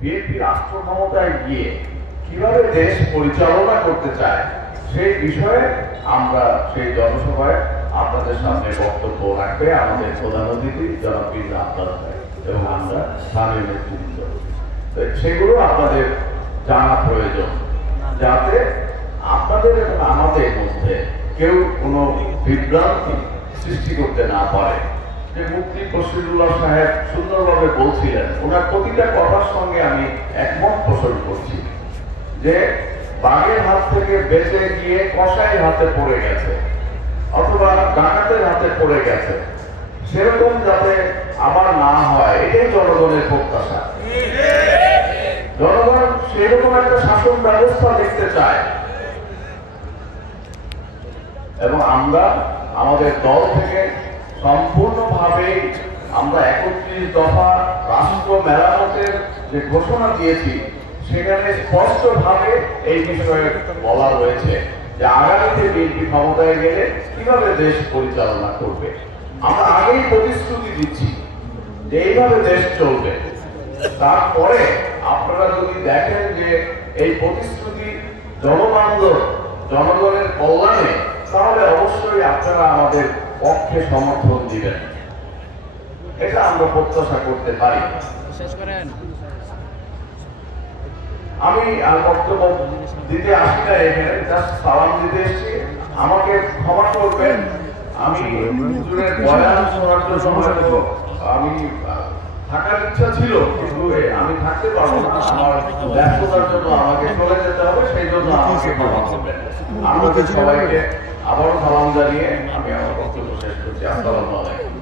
BNP রাষ্ট্র ক্ষমতায় গিয়ে কিভাবে দেশ পরিচালনা করতে চায় সেই বিষয়ে আমরা সেই জনসভায় আপনাদের সামনে বক্তব্য রাখবে আমাদের প্রধান অতিথি জনাব বীর আহমেদ এবং আমরা স্থানীয় নেতৃত্ব। সেগুলো আপনাদের জানা প্রয়োজন, যাতে আপনাদের এবং আমাদের মধ্যে কেউ কোনো বিভ্রান্তি সৃষ্টি করতে না পারে। যে মুফতি ফজলুল্লাহ সাহেব সুন্দরভাবে বলছিলেন, ওনার প্রতিটা কথার সঙ্গে আমি একমত পোষণ করছি যে বাঘের হাত থেকে বেঁচে গিয়ে কসাইয়ের হাতে পড়ে গেছে অথবা ডাকাতের হাতে পড়ে গেছে, সেরকম যাতে আবার না হয়, এটাই জনগণের প্রত্যাশা। জনগণ সেরকম একটা শাসন ব্যবস্থা দেখতে চায় এবং আমরা আমাদের দল থেকে সম্পূর্ণভাবে আমরা 31 দফা রাষ্ট্র মেরামতের যে ঘোষণা দিয়েছি সেখানে স্পষ্টভাবে এই বিষয়ে বলা রয়েছে যে আগামীতে বিএনপি ক্ষমতায় গেলে কিভাবে দেশ পরিচালনা করবে। আমরা আগেই প্রতিশ্রুতি দিচ্ছি যে এইভাবে দেশ চলবে। তারপরে আপনারা যদি দেখেন যে এই প্রতিশ্রুতি জনবান্ধব, জনগণের কল্যাণে, তাহলে অবশ্যই আপনারা আমাদের পক্ষে সমর্থন দিবেন, এটা আমরা প্রত্যাশা করতে পারি। আমি আর বক্তব্য দিতে আসি না, এখানে জাস্ট সালাম দিতে এসেছি। আমাকে ক্ষমা করবেন, আমি হুজুরের বয়ান শোনার জন্য আমি থাকার ইচ্ছা ছিল, কিন্তু আমি থাকতে পারবো না, আমার ব্যস্ততার জন্য আমাকে চলে যেতে হবে, সেই জন্য আমাকে ক্ষমা করবেন। আমাদের সবাইকে আবারও সালাম জানিয়ে আমি আমার বক্তব্য শেষ করছি। আসসালামু আলাইকুম।